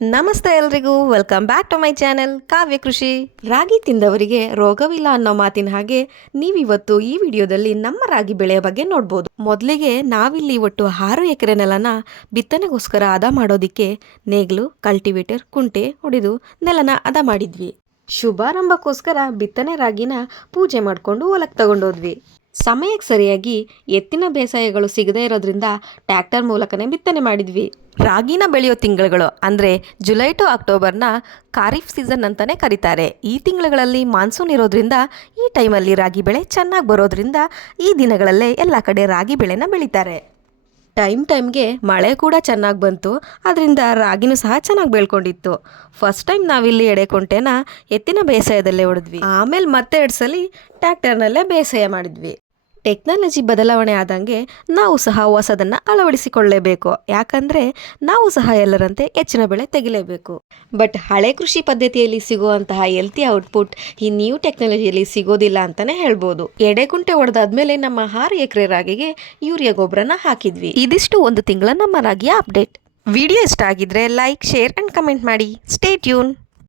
ನಮಸ್ತೆ ಎಲ್ರಿಗೂ welcome back to my channel Kavya Krishi. ರಾಗಿ ತಿಂದವರಿಗೆ ರೋಗವಿಲ್ಲ ಅನ್ನೋ ಮಾತಿನ ಹಾಗೆ ನೀವಿವತ್ತು ಈ ವಿಡಿಯೋದಲ್ಲಿ ನಮ್ಮ ರಾಗಿ ಬೆಳೆಯ ಬಗ್ಗೆ ನೋಡ್ಬೋದು. ಮೊದಲಿಗೆ ನಾವಿಲ್ಲಿ ಒಟ್ಟು ಆರು ಎಕರೆ ನೆಲನ ಬಿತ್ತನೆಗೋಸ್ಕರ ಹದ ಮಾಡೋದಿಕ್ಕೆ ನೇಗ್ಲು ಕಲ್ಟಿವೇಟರ್ ಕುಂಟೆ ಹೊಡೆದು ನೆಲನ ಹದ ಮಾಡಿದ್ವಿ. ಶುಭಾರಂಭಕ್ಕೋಸ್ಕರ ಬಿತ್ತನೆ ರಾಗಿನ ಪೂಜೆ ಮಾಡಿಕೊಂಡು ಹೊಲಕ್ಕೆ ತಗೊಂಡೋದ್ವಿ. ಸಮಯಕ್ಕೆ ಸರಿಯಾಗಿ ಎತ್ತಿನ ಬೇಸಾಯಗಳು ಸಿಗದೇ ಇರೋದ್ರಿಂದ ಟ್ಯಾಕ್ಟರ್ ಮೂಲಕನೇ ಬಿತ್ತನೆ ಮಾಡಿದ್ವಿ. ರಾಗಿನ ಬೆಳೆಯೋ ತಿಂಗಳುಗಳು ಅಂದರೆ ಜುಲೈ ಟು ಅಕ್ಟೋಬರ್ನ ಖಾರಿಫ್ ಸೀಸನ್ ಅಂತಲೇ ಕರೀತಾರೆ. ಈ ತಿಂಗಳುಗಳಲ್ಲಿ ಮಾನ್ಸೂನ್ ಇರೋದ್ರಿಂದ ಈ ಟೈಮಲ್ಲಿ ರಾಗಿ ಬೆಳೆ ಚೆನ್ನಾಗಿ ಬರೋದ್ರಿಂದ ಈ ದಿನಗಳಲ್ಲೇ ಎಲ್ಲ ಕಡೆ ರಾಗಿ ಬೆಳೆನ ಬೆಳೀತಾರೆ. ಟೈಮ್ ಟೈಮ್ಗೆ ಮಳೆ ಕೂಡ ಚೆನ್ನಾಗಿ ಬಂತು ಅದರಿಂದ ರಾಗಿನೂ ಸಹ ಚೆನ್ನಾಗಿ ಬೆಳ್ಕೊಂಡಿತ್ತು. ಫಸ್ಟ್ ಟೈಮ್ ನಾವಿಲ್ಲಿ ಎಡೆಕೊಂಟೆನ ಎತ್ತಿನ ಬೇಸಾಯದಲ್ಲೇ ಹೊಡೆದ್ವಿ ಆಮೇಲೆ ಮತ್ತೆ ಎರಡು ಸಲ ಟ್ಯಾಕ್ಟರ್ನಲ್ಲೇ ಬೇಸಾಯ ಮಾಡಿದ್ವಿ. ಟೆಕ್ನಾಲಜಿ ಬದಲಾವಣೆ ಆದಂಗೆ ನಾವು ಸಹ ಹೊಸದನ್ನು ಅಳವಡಿಸಿಕೊಳ್ಳಲೇಬೇಕು ಯಾಕಂದರೆ ನಾವು ಸಹ ಎಲ್ಲರಂತೆ ಹೆಚ್ಚಿನ ಬೆಳೆ ತೆಗಿಲೇಬೇಕು. ಬಟ್ ಹಳೆ ಕೃಷಿ ಪದ್ಧತಿಯಲ್ಲಿ ಸಿಗುವಂತಹ ಹೆಲ್ತಿ ಔಟ್ಪುಟ್ ಈ ನ್ಯೂ ಟೆಕ್ನಾಲಜಿಯಲ್ಲಿ ಸಿಗೋದಿಲ್ಲ ಅಂತಲೇ ಹೇಳ್ಬೋದು. ಎಡೆಕುಂಟೆ ಹೊಡೆದಾದ್ಮೇಲೆ ನಮ್ಮ ಆರು ಎಕರೆ ರಾಗಿಗೆ ಯೂರಿಯಾ ಗೊಬ್ಬರನ ಹಾಕಿದ್ವಿ. ಇದಿಷ್ಟು ಒಂದು ತಿಂಗಳ ನಮ್ಮ ರಾಗಿಯ ಅಪ್ಡೇಟ್ ವಿಡಿಯೋ ಇಷ್ಟ ಆಗಿದ್ರೆ ಲೈಕ್ ಶೇರ್ ಅಂಡ್ ಕಮೆಂಟ್ ಮಾಡಿ. Stay tune